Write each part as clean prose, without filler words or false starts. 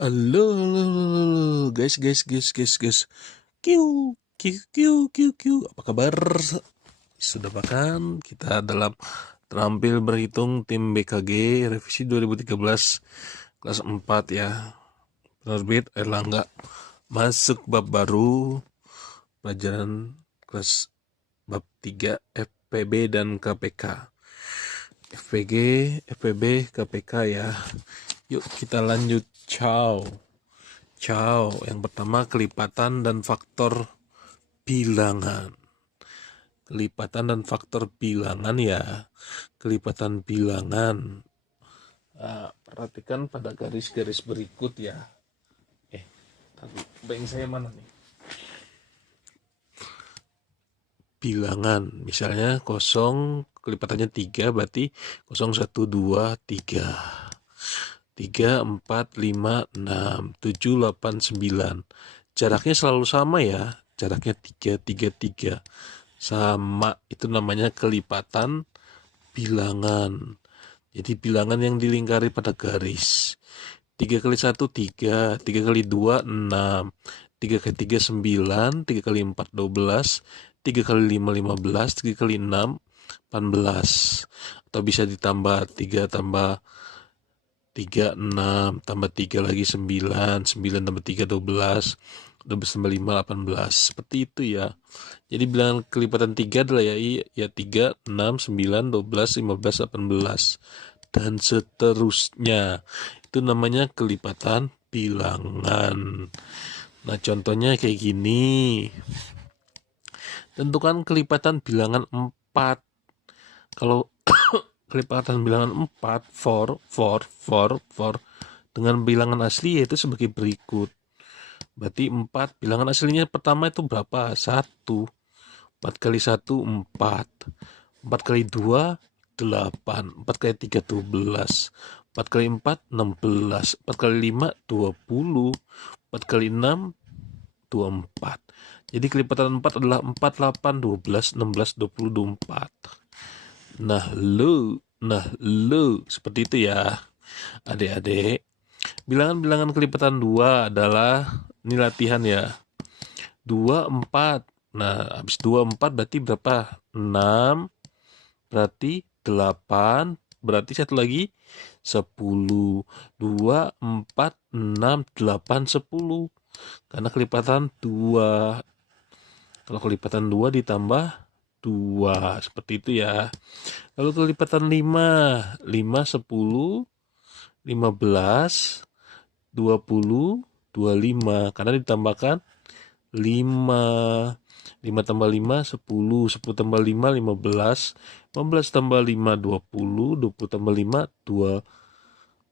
Halo, halo, halo, guys. Kiu, kiu, kiu, kiu, kiu. Apa kabar? Sudah makan? Kita dalam terampil berhitung tim BKG revisi 2013 kelas 4 ya. Penerbit Erlangga. Masuk bab baru, pelajaran kelas bab 3 FPB dan KPK. FPG, FPB, KPK ya. Yuk kita lanjut. Ciao. Yang pertama kelipatan dan faktor bilangan. Kelipatan dan faktor bilangan ya. Kelipatan bilangan. Perhatikan pada garis-garis berikut ya. Bank saya mana nih? Bilangan. Misalnya 0 kelipatannya 3 berarti 0, 1, 2, 3. 3, 4, 5, 6, 7, 8, 9. Jaraknya selalu sama ya. Jaraknya 3, 3, 3. Sama, itu namanya kelipatan bilangan. Jadi bilangan yang dilingkari pada garis. 3 kali 1, 3. 3 kali 2, 6. 3 kali 3, 9. 3 kali 4, 12. 3 kali 5, 15. 3 kali 6, 18. Atau bisa ditambah 3 tambah 3, 6, tambah 3 lagi 9, 9 tambah 3, 12, 12 tambah 5, 18. Seperti itu ya. Jadi bilangan kelipatan 3 adalah ya 3, 6, 9, 12, 15, 18. Dan seterusnya. Itu namanya kelipatan bilangan. Nah contohnya kayak gini. Tentukan kelipatan bilangan 4. Kalau kelipatan bilangan 4, 4 dengan bilangan asli yaitu sebagai berikut. Berarti 4, bilangan aslinya pertama itu berapa? 1. 4 kali 1, 4. 4 kali 2, 8. 4 kali 3, 12. 4 kali 4, 16. 4 kali 5, 20. 4 kali 6, 24. Jadi kelipatan 4 adalah 4, 8, 12, 16, 20, 24. Nah lu seperti itu ya adik-adik. Bilangan-bilangan kelipatan 2 adalah ini latihan ya. 2, 4. Nah habis 2, 4 berarti berapa? 6, berarti 8, berarti satu lagi 10. 2, 4, 6, 8, 10. Karena kelipatan 2. Kalau kelipatan 2 ditambah 2, seperti itu ya. Lalu kelipatan 5, 5, 10, 15, 20, 25. Karena ditambahkan 5. 5 tambah 5, 10. 10 tambah 5, 15. 15 tambah 5, 20. 20 tambah 5, 25.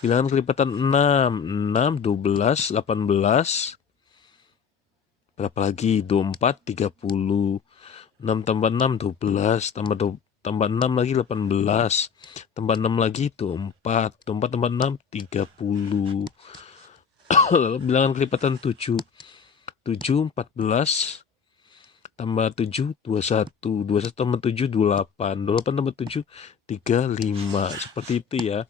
Bilangan kelipatan 6, 6, 12, 18. Berapa lagi? 24, 30. 6 tambah 6, 12. Tambah 6 lagi 18. Tambah 6 lagi 24. 24 tambah 6, 30. Lalu bilangan kelipatan 7. 7, 14. Tambah 7, 21. 21 tambah 7, 28. 28 tambah 7, 35. Seperti itu ya.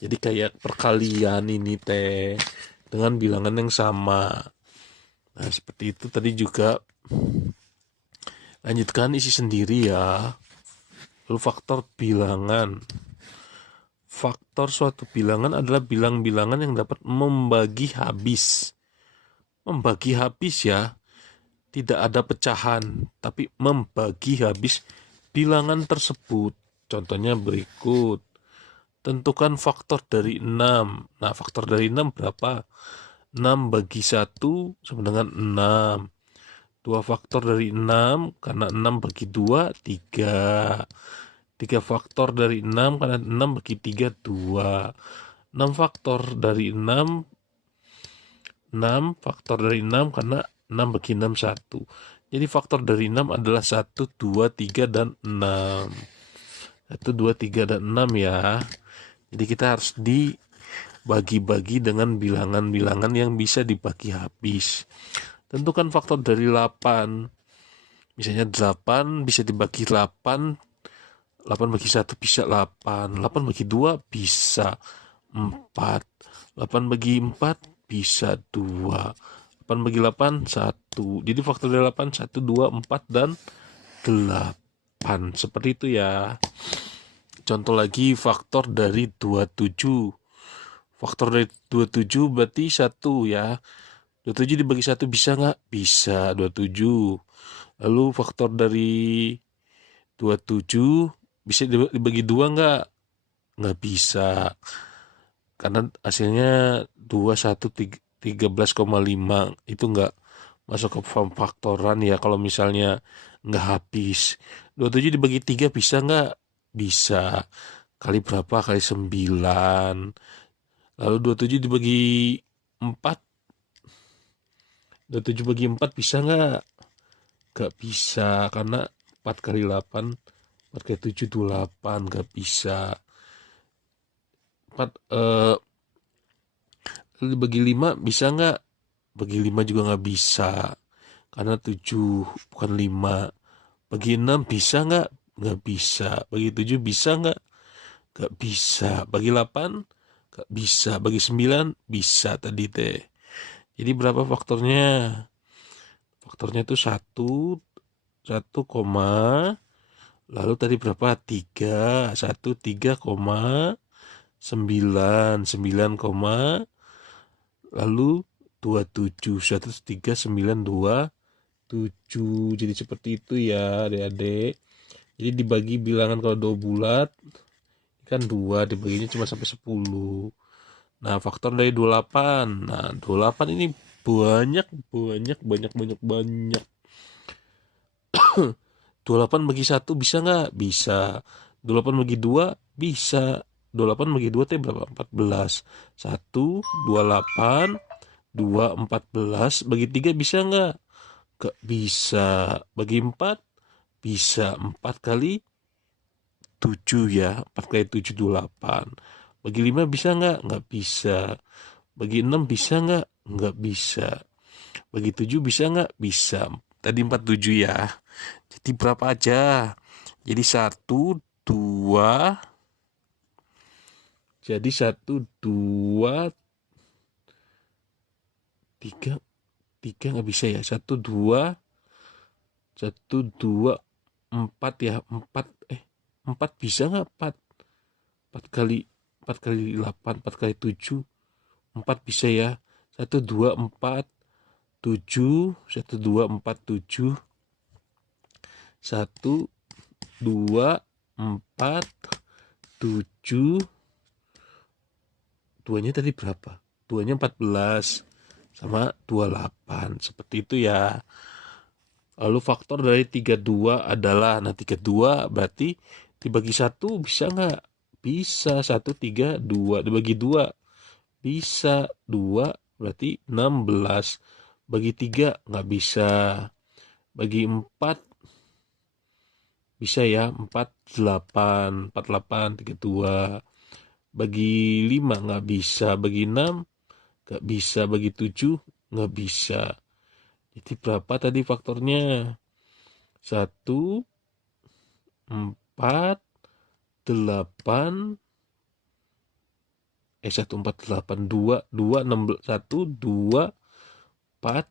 Jadi kayak perkalian ini teh. Dengan bilangan yang sama. Nah seperti itu tadi juga. Lanjutkan isi sendiri ya. Lalu faktor bilangan. Faktor suatu bilangan adalah bilang-bilangan yang dapat membagi habis. Membagi habis ya. Tidak ada pecahan, tapi membagi habis bilangan tersebut. Contohnya berikut. Tentukan faktor dari 6. Nah, faktor dari 6 berapa? 6 bagi 1 sama dengan 6. 2 faktor dari 6, karena 6 bagi 2, 3. 3 faktor dari 6, karena 6 bagi 3, 2. 6 faktor dari 6, 6 faktor dari 6, karena 6 bagi 6, 1. Jadi faktor dari 6 adalah 1, 2, 3, dan 6. 1, 2, 3, dan 6 ya. Jadi kita harus dibagi-bagi dengan bilangan-bilangan yang bisa dibagi habis. Tentukan faktor dari 8. Misalnya 8 bisa dibagi 8. 8 bagi 1 bisa 8. 8 bagi 2 bisa 4. 8 bagi 4 bisa 2. 8 bagi 8 1. Jadi faktor dari 8 1, 2, 4 dan 8. Seperti itu ya. Contoh lagi faktor dari 27. Faktor dari 27 berarti 1 ya. 27 dibagi 1 bisa nggak? Bisa 27. Lalu faktor dari 27 bisa dibagi 2 nggak? Nggak bisa. Karena hasilnya 2, 1, 13,5 itu nggak masuk ke form faktoran ya kalau misalnya nggak habis. 27 dibagi 3 bisa nggak? Bisa. Kali berapa? Kali 9. Lalu 27 dibagi 4. 27 bagi 4 bisa nggak? Nggak bisa. Karena 4 kali 8, 4 kali 7, 28. Nggak bisa. 4, lalu dibagi 5 bisa nggak? Bagi 5 juga nggak bisa. Karena 7 bukan 5. Bagi 6 bisa nggak? Nggak bisa. Bagi 7 bisa nggak? Nggak bisa. Bagi 8 nggak bisa. Bagi 9 bisa tadi teh. Jadi berapa faktornya? Faktornya itu 1 koma, lalu tadi berapa? 3, 3 koma 9, 9 koma, lalu 27, 3, 9, 2, 7. Jadi seperti itu ya adik-adik. Jadi dibagi bilangan kalau 2 bulat kan 2, dibaginya cuma sampai 10. Nah faktor dari 28. Nah 28 ini banyak. 28 bagi 1 bisa nggak? Bisa. 28 bagi 2 bisa. 28 bagi 2 teh berapa? 14. 1, 28, 2, 14. Bagi 3 bisa nggak? Nggak bisa. Bagi 4 bisa. 4 kali 7 ya. 4 kali 7, 28. Bagi 5 bisa nggak? Nggak bisa. Bagi 6 bisa nggak? Nggak bisa. Bagi 7 bisa nggak? Bisa. Tadi 47 ya. Jadi berapa aja? Jadi 1, 2. Jadi 1, 2, 3. 3 nggak bisa ya. 1, 2. 1, 2, 4 ya. 4 bisa nggak? 4. 4 kali 8. 4 kali 7. 4 bisa ya. 1, 2, 4, 7. 1, 2, 4, 7. 1, 2, 4, 7. Duanya tadi berapa? Duanya 14 sama 28. Seperti itu ya. Lalu faktor dari 32 adalah, nah 32 berarti dibagi 1 bisa nggak? Bisa. 1, 3, 2. Dibagi 2 bisa. 2 berarti 16. Bagi 3 nggak bisa. Bagi 4 bisa ya. 4, 8. 4, 8, 32. Bagi 5 nggak bisa. Bagi 6 nggak bisa. Bagi 7 nggak bisa. Jadi berapa tadi faktornya? 1, 4, 8, 1, 4, 8, 2, 2, 16, 1, 2, 4,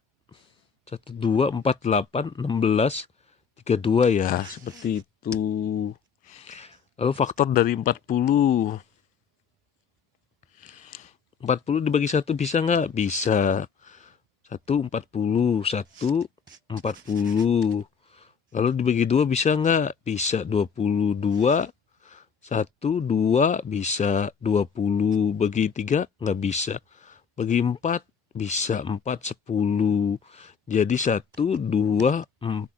1, 2, 4, 8, 16, 32 ya. Seperti itu. Lalu faktor dari 40. 40 dibagi 1 bisa nggak? Bisa. 1, 40. 1, 40. Lalu dibagi 2 bisa nggak? Bisa. 22. 1, 2 bisa. 20. Bagi 3 nggak bisa. Bagi 4 bisa. 4, 10. Jadi 1, 2,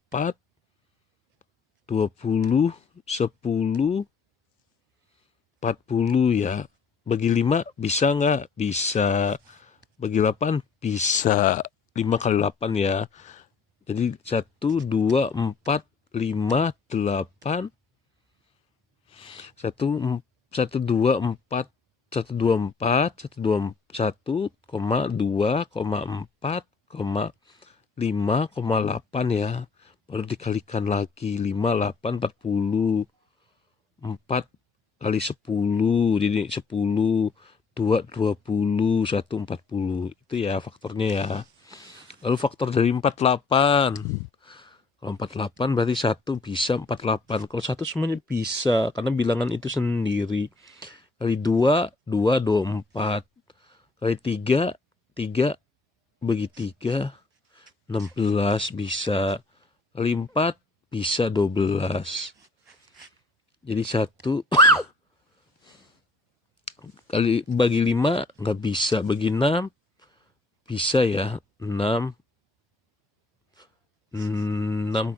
4, 20, 10, 40 ya. Bagi 5 bisa nggak? Bisa. Bagi 8 bisa. 5 kali 8 ya. Jadi 1, 2, 4, 5, 8. 1, 1, 2, 4, 1, 2, 4, 1, 2, 1, 2, 4, 5, 8 ya. Baru dikalikan lagi. 5, 8, 40. 4 kali 10. Jadi 10. 2 20, 1 40. Itu ya faktornya ya. Lalu faktor dari 48. Kalau 48 berarti 1 bisa 48. Kalau 1 semuanya bisa karena bilangan itu sendiri. Kali 2, 2, 24. Kali 3, 3 bagi 3, 16 bisa. Kali 4 bisa 12. Jadi 1 kali bagi 5 nggak bisa. Bagi 6 bisa ya. 6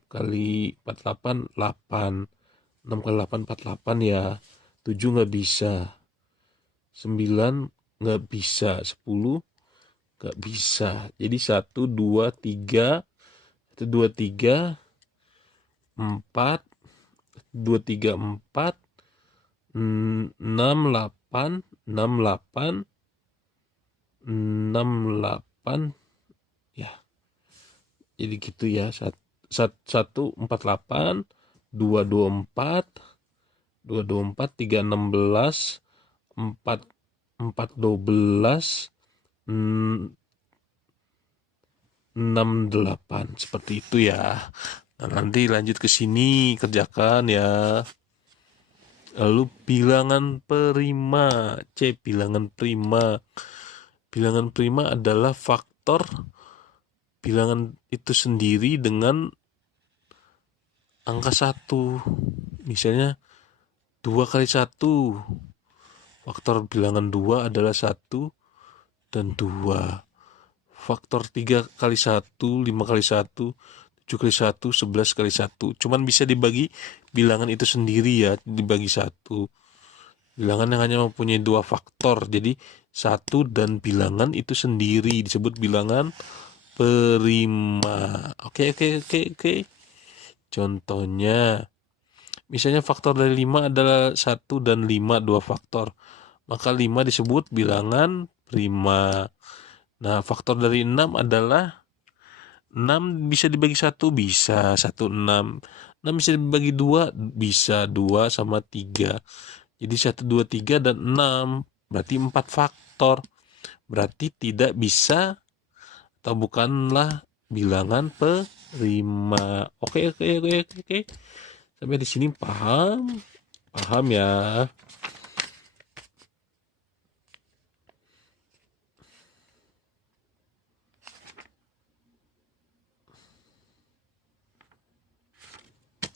kali 48 8. 6 kali 8 48 ya. 7 nggak bisa. 9 nggak bisa. 10 nggak bisa. Jadi 1 2 3 1 2 3 4 2 3 4 6 8 6 8 6 8 ya. Jadi gitu ya. 1 4 8 2 24 2 24 3 16 4 4 12 6 8 seperti itu ya. Nah, nanti lanjut ke sini kerjakan ya. Lalu bilangan prima, bilangan prima. Bilangan prima adalah faktor bilangan itu sendiri dengan angka 1. Misalnya 2 kali 1. Faktor bilangan 2 adalah 1 dan 2. Faktor 3 kali 1, 5 kali 1, 7 kali 1, 11 kali 1. Cuman bisa dibagi bilangan itu sendiri ya, dibagi 1. Bilangan yang hanya mempunyai 2 faktor. Jadi 1 dan bilangan itu sendiri disebut bilangan prima. Oke. Contohnya, misalnya faktor dari 5 adalah 1 dan 5, 2 faktor. Maka 5 disebut bilangan prima. Nah, faktor dari 6 adalah 6 bisa dibagi 1, bisa 1, 6. 6 bisa dibagi 2, bisa 2 sama 3. Jadi 1, 2, 3, dan 6. Berarti 4 faktor. Berarti tidak bisa atau bukanlah bilangan prima. Oke. Sampai di sini paham? Paham ya?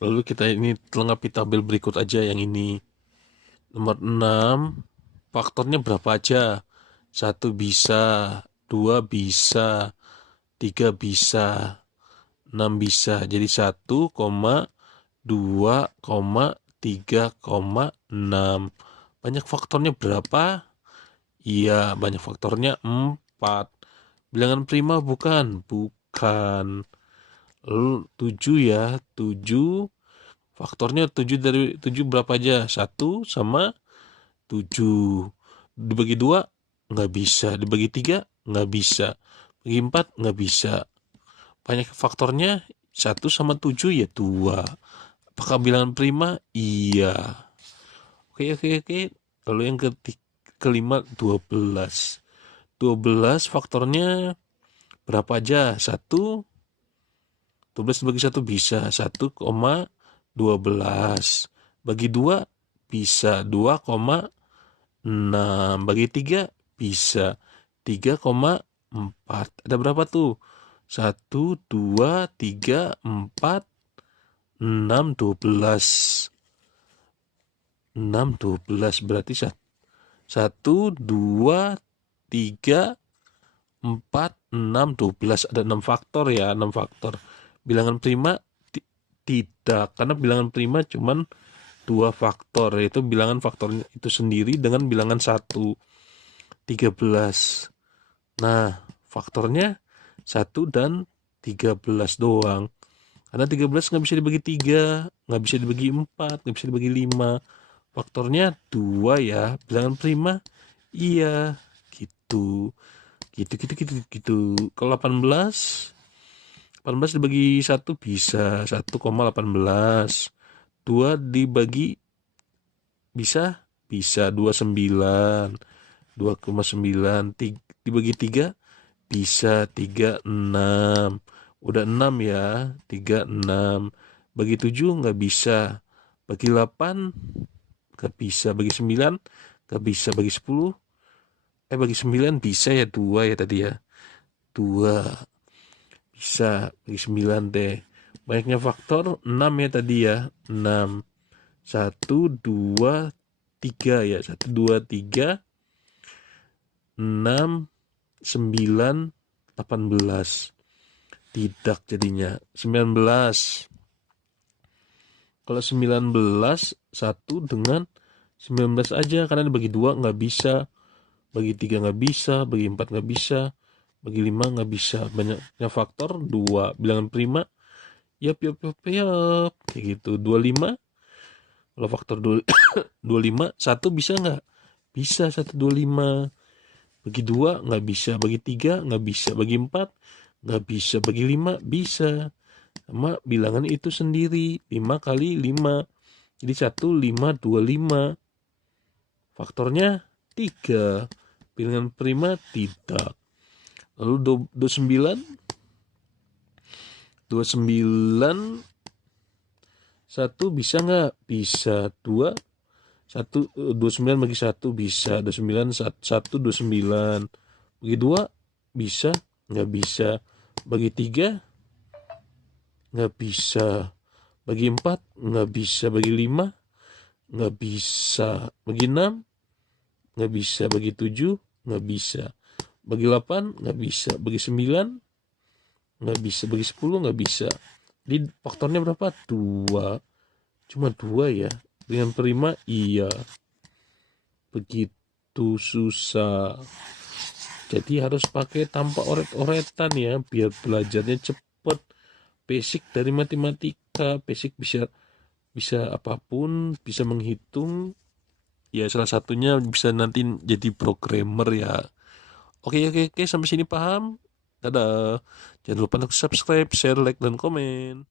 Lalu kita ini lengkapi tabel berikut aja yang ini. Nomor 6, faktornya berapa aja? 1 bisa, 2 bisa, 3 bisa, 6 bisa. Jadi 1, 2, 3, 6. Banyak faktornya berapa? Iya, banyak faktornya 4. Bilangan prima bukan? Bukan. Lalu 7 ya, 7. Faktornya 7 dari 7 berapa aja? 1 sama 7. Dibagi 2 nggak bisa. Dibagi 3 nggak bisa. Bagi 4 nggak bisa. Banyak faktornya 1 sama 7 ya 2. Apakah bilangan prima? Iya. Oke. Lalu yang kelima 12. 12 faktornya berapa aja? 1. 12 bagi 1 bisa 1,12. Bagi 2 bisa 2,6. Bagi 3 bisa 3,4. Ada berapa tuh? 1, 2, 3, 4, 6, 12. 6, 12 berarti 1, 2, 3, 4, 6, 12. Ada 6 faktor ya, 6 faktor. Bilangan prima tidak, karena bilangan prima cuman 2 faktor, yaitu bilangan faktornya itu sendiri dengan bilangan 1, 13. Nah, faktornya 1 dan 13 doang. Karena 13 nggak bisa dibagi 3, nggak bisa dibagi 4, nggak bisa dibagi 5. Faktornya 2 ya. Bilangan prima iya, gitu. Kalau 18 dibagi 1 bisa 1,18. 2 dibagi bisa 29. 2,9 dibagi 3 bisa 36. Udah 6 ya, 36. Bagi 7 nggak bisa. Bagi 8 nggak bisa. Bagi 9 nggak bisa. Bagi 10 bagi 9 bisa ya, 2 ya tadi ya. 2 bisa. Bagi 9 deh. Banyaknya faktor 6 ya tadi ya. 6. 1, 2, 3 ya. 1, 2, 3, 6, 9, 18. Tidak jadinya 19. Kalau 19 1 dengan 19 aja, karena dibagi 2 nggak bisa, bagi 3 nggak bisa, bagi 4 nggak bisa, bagi 5 nggak bisa. Banyaknya faktor 2. Bilangan prima yap kayak gitu. 25, kalau faktor 25 1 bisa nggak? Bisa 125. Bagi 2 nggak bisa, bagi 3 nggak bisa, bagi 4 nggak bisa, bagi 5 bisa. Sama bilangan itu sendiri, 5 kali 5. Jadi 1, 5, 2, 5. Faktornya 3. Bilangan prima tidak. Lalu 29. 29 1 bisa nggak? Bisa. 2 1 29 bagi 1 bisa. 29 1 29. Bagi 2 bisa? Nggak bisa. Bagi 3 nggak bisa. Bagi 4 nggak bisa. Bagi 5 nggak bisa. Bagi 6 nggak bisa. Bagi 7 nggak bisa. Bagi 8 nggak bisa. Bagi 9 nggak bisa. Bagi 10 nggak bisa. Jadi faktornya berapa? 2. Cuma 2 ya. Dengan prima iya. Begitu susah. Jadi harus pakai tanpa oret-oretan ya, biar belajarnya cepet. Basic dari matematika, basic bisa apapun, bisa menghitung. Ya salah satunya bisa nanti jadi programmer ya. Oke, sampai sini paham? Dadah. Jangan lupa untuk subscribe, share, like, dan komen.